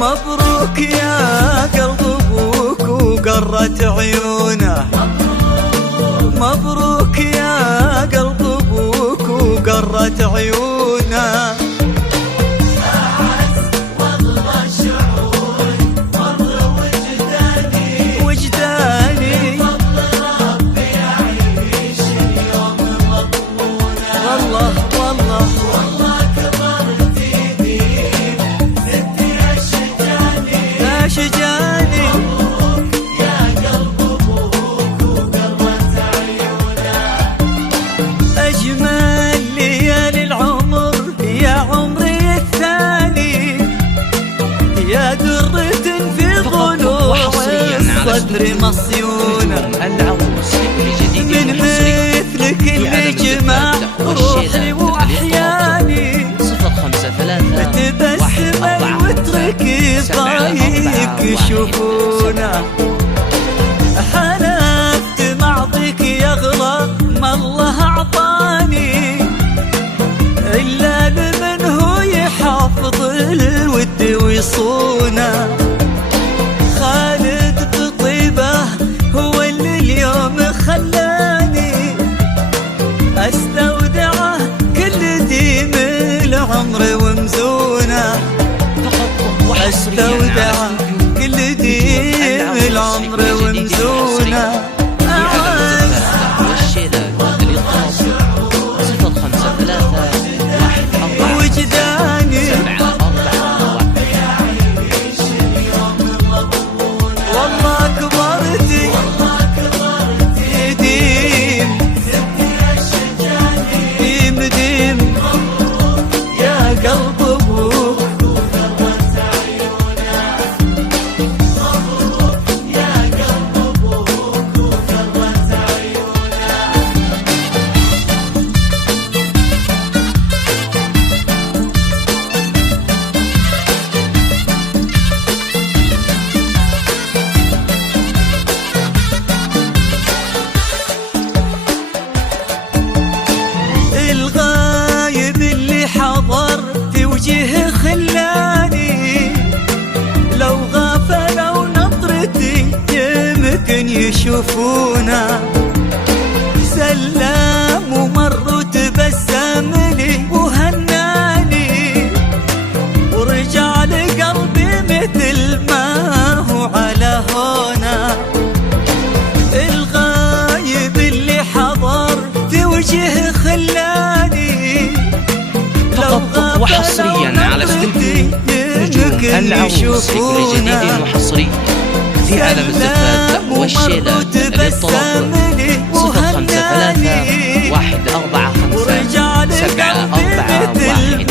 مبروك يا قلب ابوك وقرت عيونه، مبروك يا قلب ابوك وقرت عيونه. أعز والله الشعور مر وجداني بفضل ربي أعيش اليوم مضمونة. والله والله والله كبرت دين زدتي أشجاني أشجاني. مبروك يا قلب أبوك وقرت عيونه. أجمل ليالي العمر يا عمري الثاني، يا درة في ضلوع الصدر مصيونة. من مثلك اللي جمع روحي وأحياني، تبسم واترك ضايق يشوفونه. حلفت معطيك يغلى ما الله أعطاني، إلا لمن هو يحافظ الود ويصونه. خالد بطيبه هو اللي اليوم خلاني استودعه كل ديم العمر ومزونه. استودعه كل ديم العمر ومزونه. وجداني والله كبرتي ديم ديم ديم يا قلب ابوك. الغايب اللي حضر في وجهه خلاني، لو غفلوا نظرتي يمكن يشوفونا. سلام ومر وتبسم لي وهناني، ورجع لقلبي مثل ما هو على هونا. الغايب اللي حضر في وجهه خلاني، فقط وحصريا على استوديو نجوم العروس لكل جديد وحصري في عالم الزفاف والشيلة. للطلب 053145 741